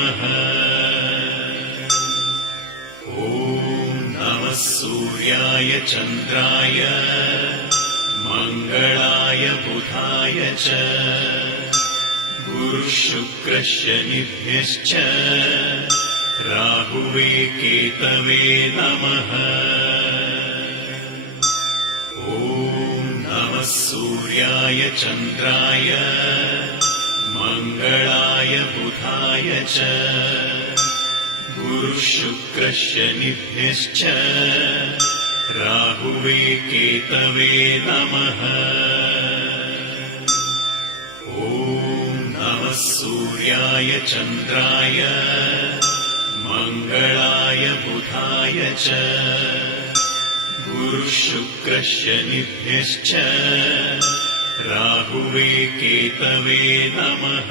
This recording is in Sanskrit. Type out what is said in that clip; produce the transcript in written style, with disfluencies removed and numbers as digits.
नमः। ॐ नमः सूर्याय चन्द्राय मङ्गलाय बुधाय च गुरुः शुक्रः शनिभ्यश्च राहुवे केतवे नमः। ॐ नमः सूर्याय चन्द्राय मङ्गलाय बुधाय च गुरुः शुक्रः शनिभ्यश्च राहुवे केतवे नमः। ॐ नमः सूर्याय चन्द्राय मङ्गलाय बुधाय च गुरुः शुक्रः शनिभ्यश्च राहुवे केतवे नमः।